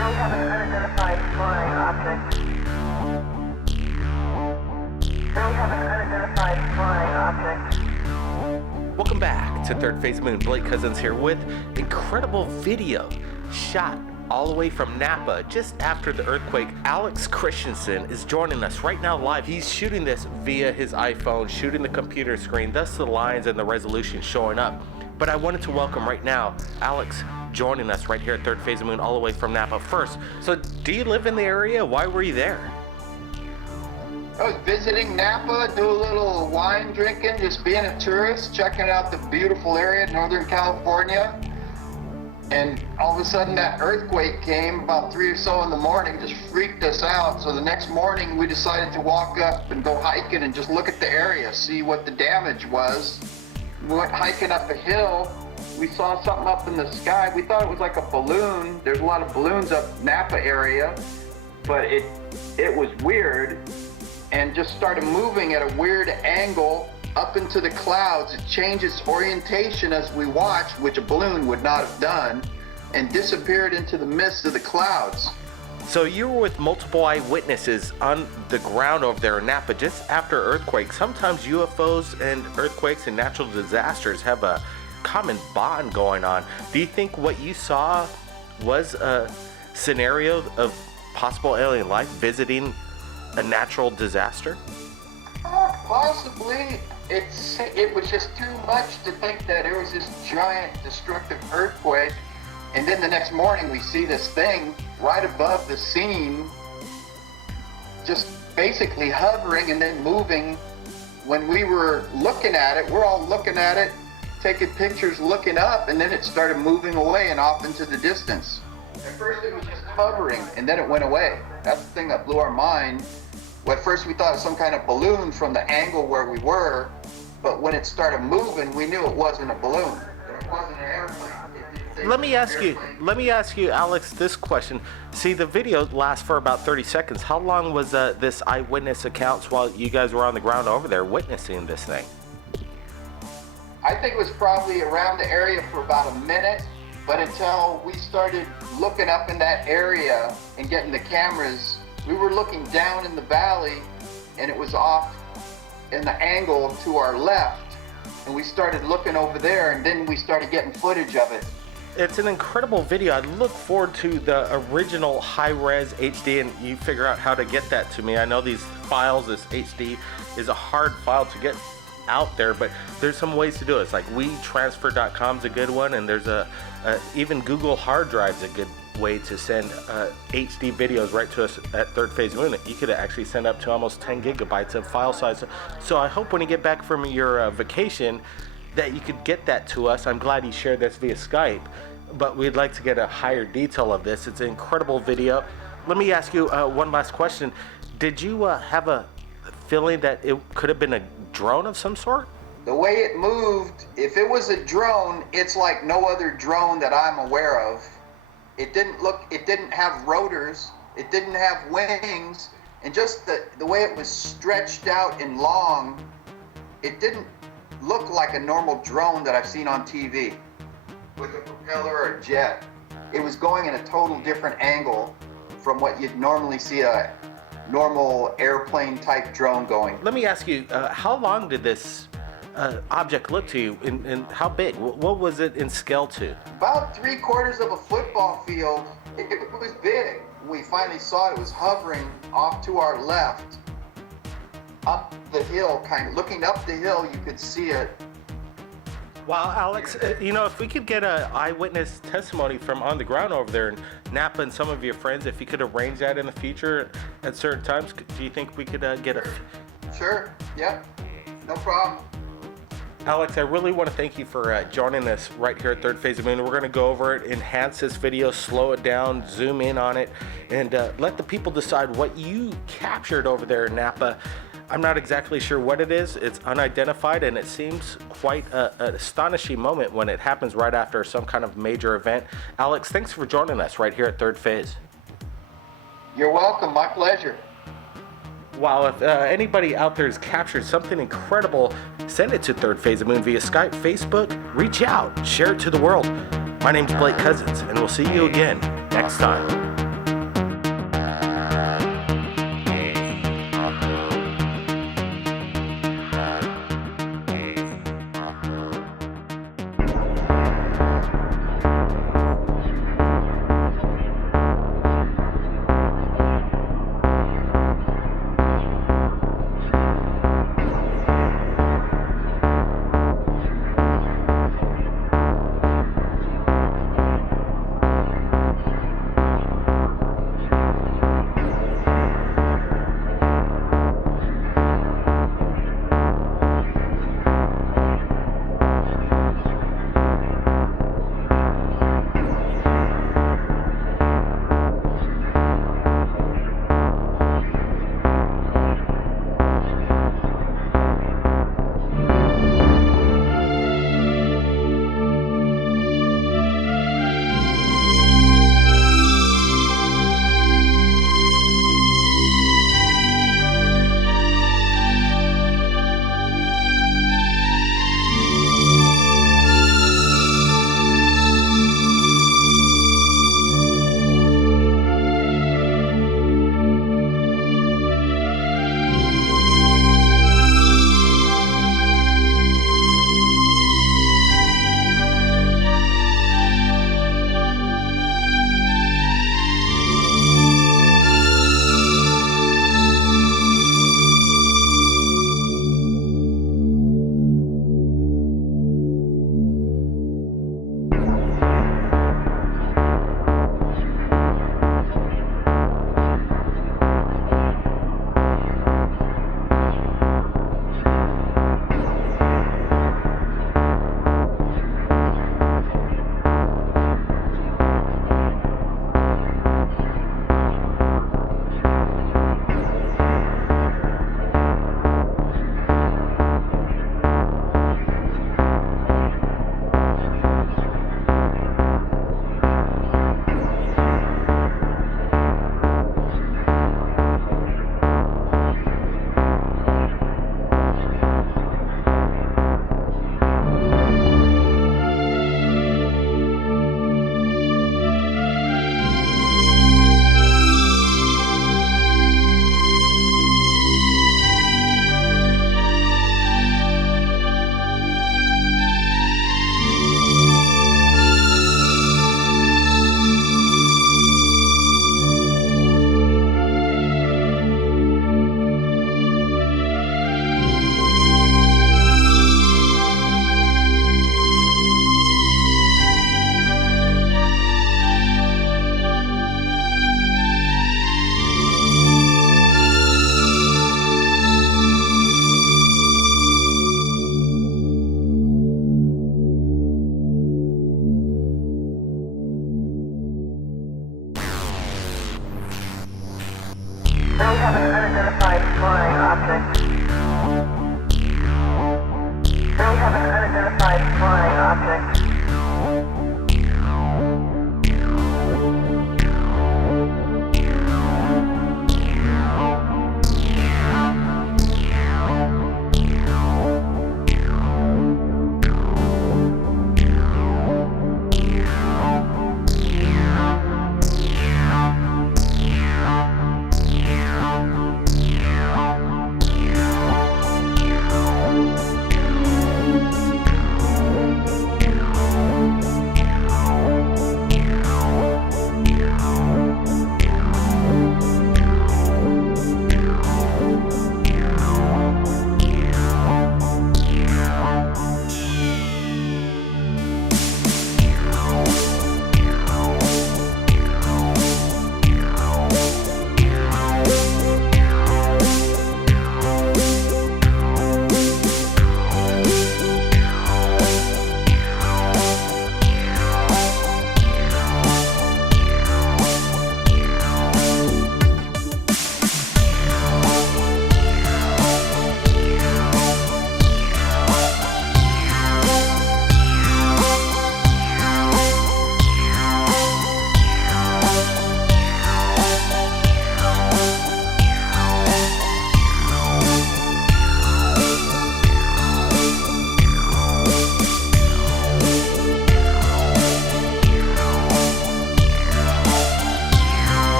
have an unidentified flying object. We have an unidentified flying object. Welcome back to Third Phase Moon. Blake Cousins here with incredible video shot all the way from Napa just after the earthquake. Alex Christinson is joining us right now live. He's shooting this via his iPhone, shooting the computer screen, thus the lines and the resolution showing up. But I wanted to welcome right now Alex joining us right here at Third Phase Moon all the way from Napa first. So do you live in the area? Why were you there? I was visiting Napa, do a little wine drinking, just being a tourist, checking out the beautiful area, Northern California. And all of a sudden that earthquake came about 3 or so in the morning, just freaked us out. So the next morning we decided to walk up and go hiking and just look at the area, see what the damage was. We went hiking up a hill. We saw something up in the sky. We thought it was like a balloon. There's a lot of balloons up Napa area, but it was weird and just started moving at a weird angle up into the clouds. It changed its orientation as we watched, which a balloon would not have done, and disappeared into the midst of the clouds. So you were with multiple eyewitnesses on the ground over there in Napa just after earthquakes. Sometimes UFOs and earthquakes and natural disasters have a common bond going on. Do you think what you saw was a scenario of possible alien life visiting a natural disaster? Possibly. It was just too much to think that it was this giant destructive earthquake, and then the next morning we see this thing right above the scene, just basically hovering and then moving. When we were looking at it, we're all looking at it, taking pictures, looking up, and then it started moving away and off into the distance. At first it was just hovering, and then it went away. That's the thing that blew our mind. Well, at first we thought it was some kind of balloon from the angle where we were, but when it started moving, we knew it wasn't a balloon. It wasn't an airplane. Let me ask you, Alex, this question. See, the video lasts for about 30 seconds. How long was this eyewitness accounts while you guys were on the ground over there witnessing this thing? I think it was probably around the area for about a minute, but until we started looking up in that area and getting the cameras, we were looking down in the valley, and it was off in the angle to our left, and we started looking over there, and then we started getting footage of it. It's an incredible video. I look forward to the original high-res HD, and you figure out how to get that to me. I know these files, this HD is a hard file to get out there, but there's some ways to do it. It's like WeTransfer.com is a good one, and there's even Google hard drive's a good way to send HD videos right to us at Third Phase Moon. You could actually send up to almost 10 gigabytes of file size. So I hope when you get back from your vacation that you could get that to us. I'm glad you shared this via Skype, but we'd like to get a higher detail of this. It's an incredible video. Let me ask you one last question. Did you have a feeling that it could have been a drone of some sort? The way it moved, if it was a drone, it's like no other drone that I'm aware of. It didn't have rotors, it didn't have wings, and just the way it was stretched out and long, it didn't look like a normal drone that I've seen on TV with a propeller or a jet. It was going in a total different angle from what you'd normally see a normal airplane type drone going. Let me ask you, how long did this object look to you, and how big? What was it in scale to? About 3/4 of a football field. It was big. We finally saw it was hovering off to our left, up the hill, kind of looking up the hill, you could see it. Wow, Alex, if we could get an eyewitness testimony from on the ground over there in Napa and some of your friends, if you could arrange that in the future at certain times, do you think we could get a... Sure, yep, no problem. Alex, I really want to thank you for joining us right here at Third Phase of Moon. We're going to go over it, enhance this video, slow it down, zoom in on it, and let the people decide what you captured over there in Napa. I'm not exactly sure what it is. It's unidentified, and it seems quite an astonishing moment when it happens right after some kind of major event. Alex, thanks for joining us right here at Third Phase. You're welcome. My pleasure. Wow, if anybody out there has captured something incredible, send it to Third Phase of Moon via Skype, Facebook, reach out, share it to the world. My name's Blake Cousins, and we'll see you again next time.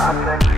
object.